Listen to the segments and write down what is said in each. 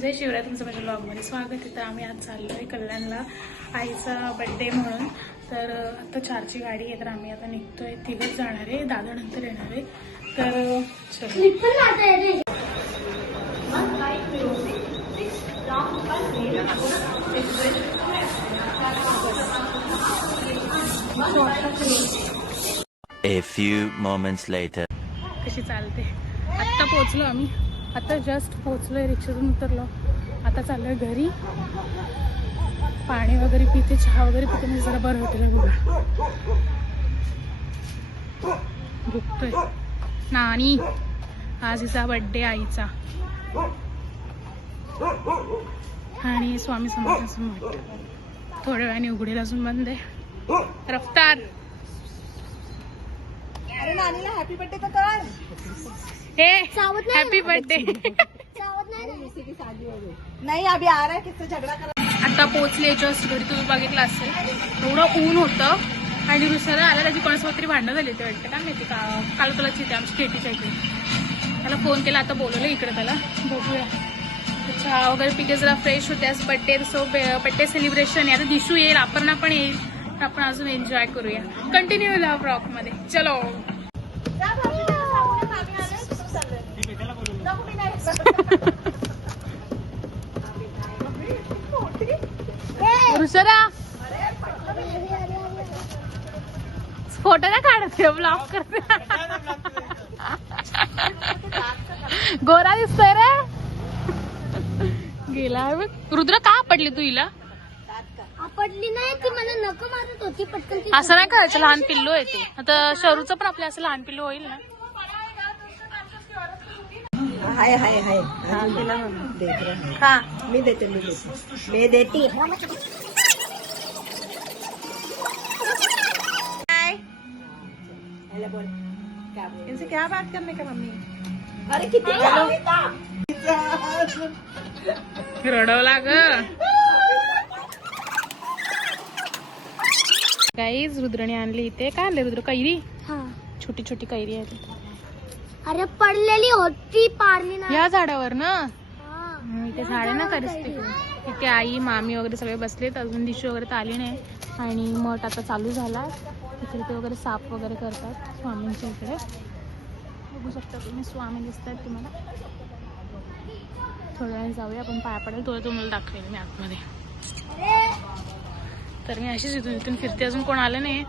जय शिवराय, तुमचं माझ्या ब्लॉगमध्ये स्वागत आहे. तर आम्ही आज चाललो आहे कल्याणला आईचा बड्डे म्हणून. तर आता 4ची गाडी आहे, तर आम्ही आता निघतोय. तिघच जाणार आहे, दादा नंतर येणार आहे. तर A few moments later. कशी चालते. आत्ता पोहोचलो आम्ही, आता जस्ट पोहोचलोय, रिक्षातून उतरलो. आता चाललोय घरी. पाणी वगैरे पिते, चहा वगैरे पिते, म्हणजे जरा बरं होतं बघा. झोपतोय नानी. आज हिचा बड्डे आईचा. आणि स्वामी समर्थांचं मठ थोड्या वेळाने उघडेल, अजून बंद आहे. रफ्तार. अरे नानीला हॅपी बर्थडे तर कर. हे हॅपी बर्थडे. नाही अभी आ रहा है, किससे झगड़ा कर. आता पोहोचले जस्ट घरी. तुम्ही बघितलं असेल एवढं ऊन होतं आणि रुसरा आला, त्याची कोणासोबत तरी भांडणं झाली ते वाटतं. काय माहिती का, काल तुला चिते आमची केटीच्या इकडे. त्याला फोन केला, आता बोलवलं इकडे त्याला. बघूया. चहा वगैरे पिके, जरा फ्रेश होते. आज बड्डे, बड्डे सेलिब्रेशन आहे. आता दिशू येईल, अपर्णा पण येईल, तर आपण अजून एन्जॉय करूया. कंटिन्यू होईल ब्लॉग मध्ये. चलो. रुसरा फोटो ना काढते, ब्लॉग करते. गोरा दिसतोय रे. गेला. रुद्र का पडली तू हिला? पडली नाही ती, मला नको मारत होती पटकन. असं नाही करायचं, लहान पिल्लू आहे ते. आता शरूचं पण आपल्या असं लहान पिल्लू होईल ना. हाय हाय हाय. हाँ मैं देती. हेलो बोल. क्या बोल? इनसे क्या बात करने का मम्मी? अरे किती रडवला ग. गाईज, रुद्रने आणली इथे. काय आणले रुद्र? कैरी. छोटी छोटी कैरी आहे ती. अरे पडलेली होती, पारली ना या झाडावर ना. इथे झाड आहे ना करिस्ती. इथे आई मामी वगैरे सगळे बसलेत. अजून दिशू वगैरे तर आली नाही. आणि मठ आता चालू झाला. इथे वगैरे साफ वगैरे करतात स्वामींच्या इकडे. बघू शकता तुम्ही, स्वामी दिसत आहेत तुम्हाला. थोड्या वेळाने जाऊया आपण, पाया पडेल. थोडं तुम्हाला दाखवेल मी आतमध्ये. तर मी अशीच इथून फिरते, अजून कोण आलं नाही.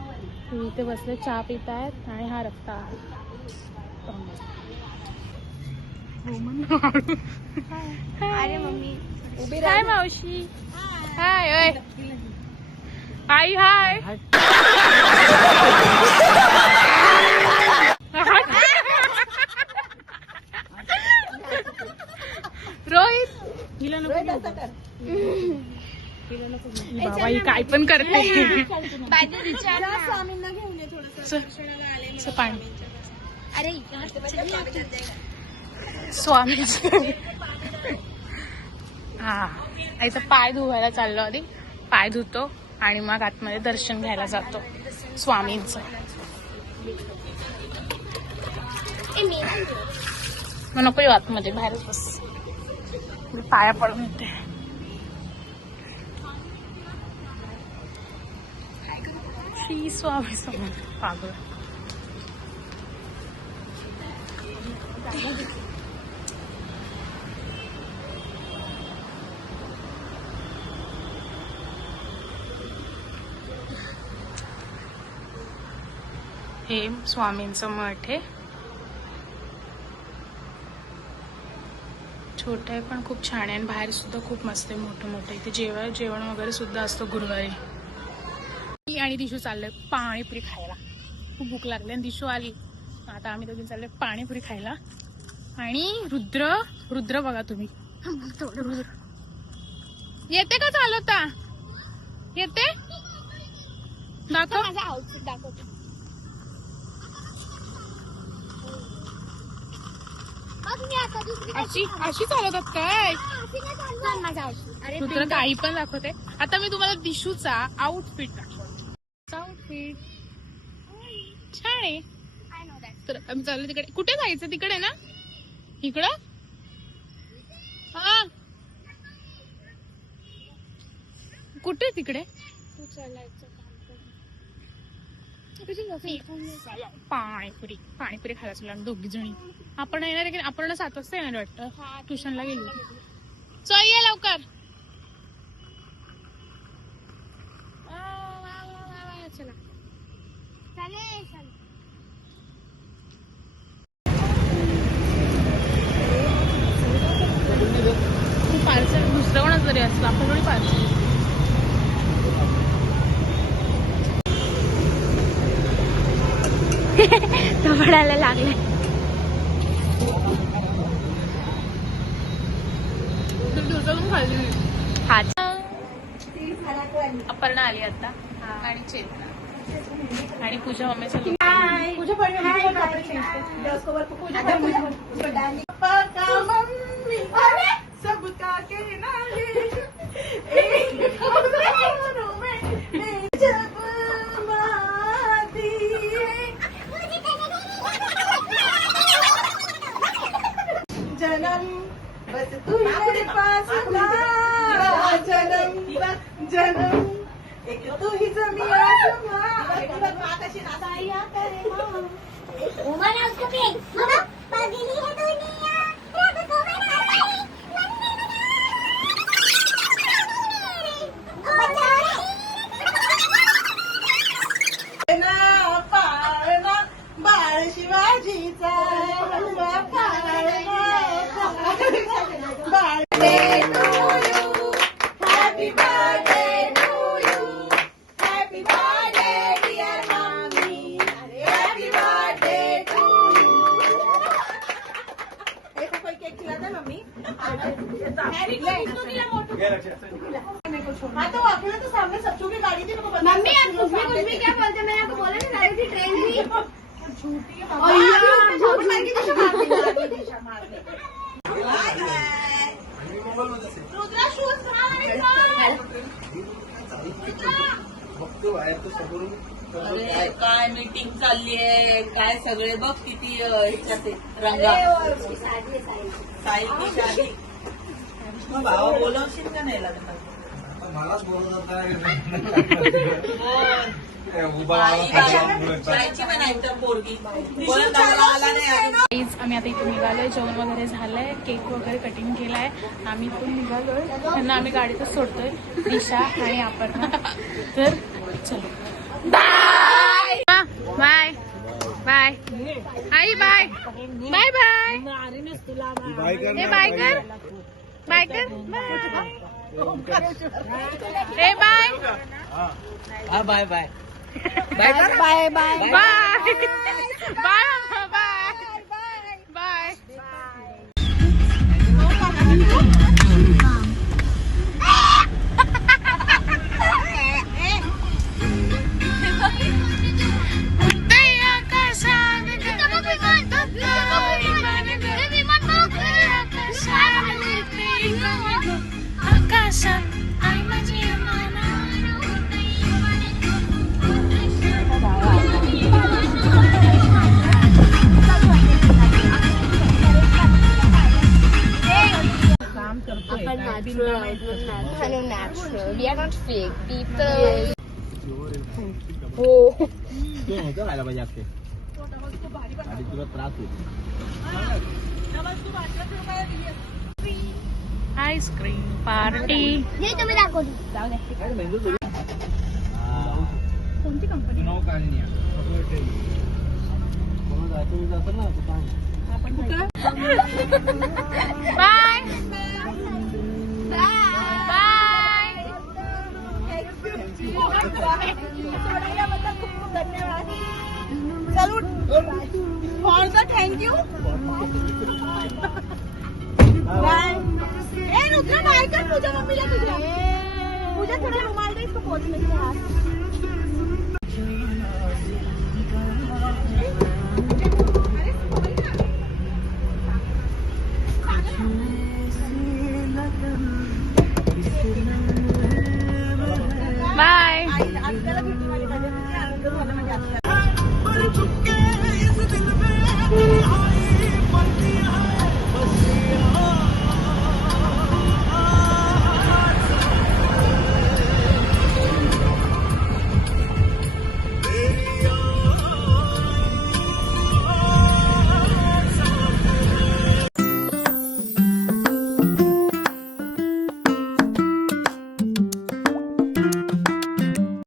इथे बसले, चहा पित आहेत. आणि हा रस्ता आहे. अरे मम्मी हाय मावशी. हाय. ओय आई. हाय. रोहित. हिला नको बाबा, ही काय पण करते. स्वामींना घेऊन ये थोडंसं. पाणी. अरे स्वामी. हा, आईचा पाय धुवायला चाललो. आधी पाय धुतो आणि मग आतमध्ये दर्शन घ्यायला जातो स्वामींचं. मग नको येऊ आतमध्ये, बाहेरच बस. पाया पडून येते. श्री स्वामी समर्थ. पागल. हे स्वामींचं मठ आहे. छोटं आहे पण खूप छान आहे. आणि बाहेर सुद्धा खूप मस्त आहे, मोठं मोठं. इथे जेवण वगैरे सुद्धा असतं गुरुवारी. आणि दिशू चाललंय पाणीपुरी खायला. खूप भूक लागली आणि दिशू आली. आता आम्ही दोघी चाललोय पाणीपुरी खायला. आणि रुद्र बघा तुम्ही. रुद्र येते का चालवता? येते? दाखव. माझा आउटफिट दाखवते. अशी चालवतात काय? माझा आउटफिट. अरे रुद्र काही पण दाखवते. आता मी तुम्हाला दिशूचा आउटफिट दाखवते. आउटफिट छान आहे. तर आम्ही चाललो तिकडे. कुठे जायचं? तिकडे ना, इकडं. हा कुठे तिकडे पाणीपुरी पाणीपुरी खायला चला दोघी जणी. आपण येणार आहे की आपण 7 वाजता येणार वाटतं. ट्युशनला गेलो. चल ये लवकर. चला पार्सल दुसरं कोणाच तरी असतं आपण थोडी पार्सल. पडायला लागले. दिवसातून खाल्ली. हाच अपर्णा आली आता आणि चेतना आणि पूजा मम्मीचा पूजा पढ़ सबका कहना है जन्म बस तुम्हारे पास था जन्म जन्म एक तू ही जमीन उमर उसको फेंक पगली है दुनिया रब को बनाई पाळणा बाळ शिवाजीचा happy birthday to you happy birthday dear mummy happy birthday to you. एक कोई केक खिलाता है मम्मी. हाँ तो आपने तो सामने सबको की गाड़ी थी. मम्मी आप कुछ भी क्या बोलते मैंने आपको बोला ना गाड़ी थी ट्रेन थी. झूठ मार के दिशा मारने रुद्रा शूज अरे काय मीटिंग चालली आहे काय सगळे बघ किती ह्याच्यात रंगा साई की शादी. मग भावा बोलवशील का नाही लग्न. मलाच बोलत होता जायची म्हणायचं पोरगी बोलत आला नाही. प्लीज आम्ही आता इथे निघालोय. जेवण वगैरे झालंय. केक वगैरे कटिंग केलाय. आम्ही इथून निघालोय. त्यांना आम्ही गाडीतच सोडतोय दिशा आणि अपर्णा. तर चलो बाय बाय बाय आई बाय बाय बाय हे बाय कर बाय कर हे bye bye bye bye bye bye bye bye bye bye. We are not fake people. तू नव्हतं राहायला पाहिजे असते आणि तुला त्रास होतो. Ice cream party. हे तुम्ही दाखवतो. कोणती कंपनी नाव काय नाही जातं ना बाय धन्यवाद. Salute for the thank you. Bye. ए रुद्रा बाय कर पूजा मम्मीला तुझ्या. पूजा थोड़ा रुमाल दे इसको पोछ में.